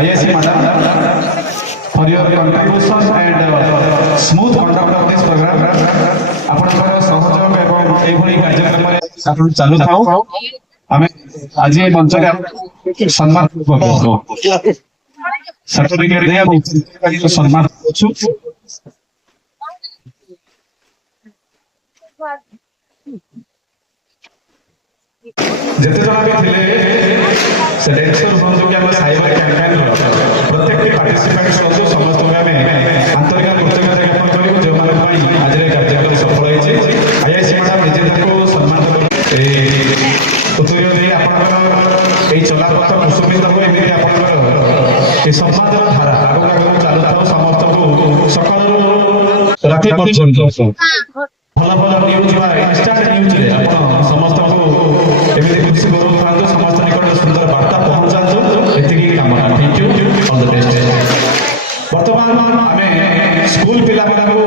IIC madam for your contribution and smooth conduct of this program. ଆପଣଙ୍କର ସହଯୋଗ ଏବଂ ଏଇଭଳି କାର୍ଯ୍ୟକ୍ରମରେ ଆପଣ ଚାଲୁ ଥାଉ। ଆମେ ଆଜି ଏ ମଞ୍ଚରେ ସମ୍ମାନ କରୁଛୁ। ସାର୍ଟିଫିକେଟ ଦେଇ ଆମେ ସମ୍ମାନ କରୁଛୁ। ଯେତେ ଜଣ ବି ଥିଲେ ସେ ଡାଇରେକ୍ଟର ହୁଅନ୍ତୁ କି ଆମ ସାଇବର କ୍ୟାମ୍ପେନର ପ୍ରତ୍ୟେକଟି ପାର୍ଟିସିପେଣ୍ଟ ହୁଅନ୍ତୁ ସମସ୍ତଙ୍କୁ ଆମେ ଆନ୍ତରିକ କୃତଜ୍ଞତା ଜ୍ଞାପନ କରିବୁ ଯେଉଁମାନଙ୍କ ପାଇଁ ଆଜିର କାର୍ଯ୍ୟକ୍ରମ ସଫଳ ହେଇଛି। ଆଇଆଇସି ମ୍ୟାଡାମ ନିଜେ ତାଙ୍କୁ ସମ୍ମାନ ଉତ୍ତରୀୟ ଦେଇ ଆପଣଙ୍କର ଏଇ ଚଲାପଥ କୁସୁମିତ ହୁଏ ଏମିତି ଆପଣଙ୍କର ଏ ସମ୍ବାଦର ଧାରା ଆଗକୁ ଆଗକୁ ଚାଲୁଥାଉ ସମସ୍ତଙ୍କୁ ସକାଳରୁ ରାତି ପର୍ଯ୍ୟନ୍ତ ଭଲ ଭଲ ନ୍ୟୁଜ୍ ବା ଇନଷ୍ଟାଣ୍ଟ ନ୍ୟୁଜରେ ଆପଣ ସମସ୍ତଙ୍କୁ ଏମିତି ଖୁସି କରୁଥାନ୍ତୁ ସମସ୍ତ ନିକଟରେ ସୁନ୍ଦର ବାର୍ତ୍ତା ପହଞ୍ଚାନ୍ତୁ ଏତିକି କାମନା। Thank you all the best. ବର୍ତ୍ତମାନ ଆମେ ସ୍କୁଲ ପିଲାମାନଙ୍କୁ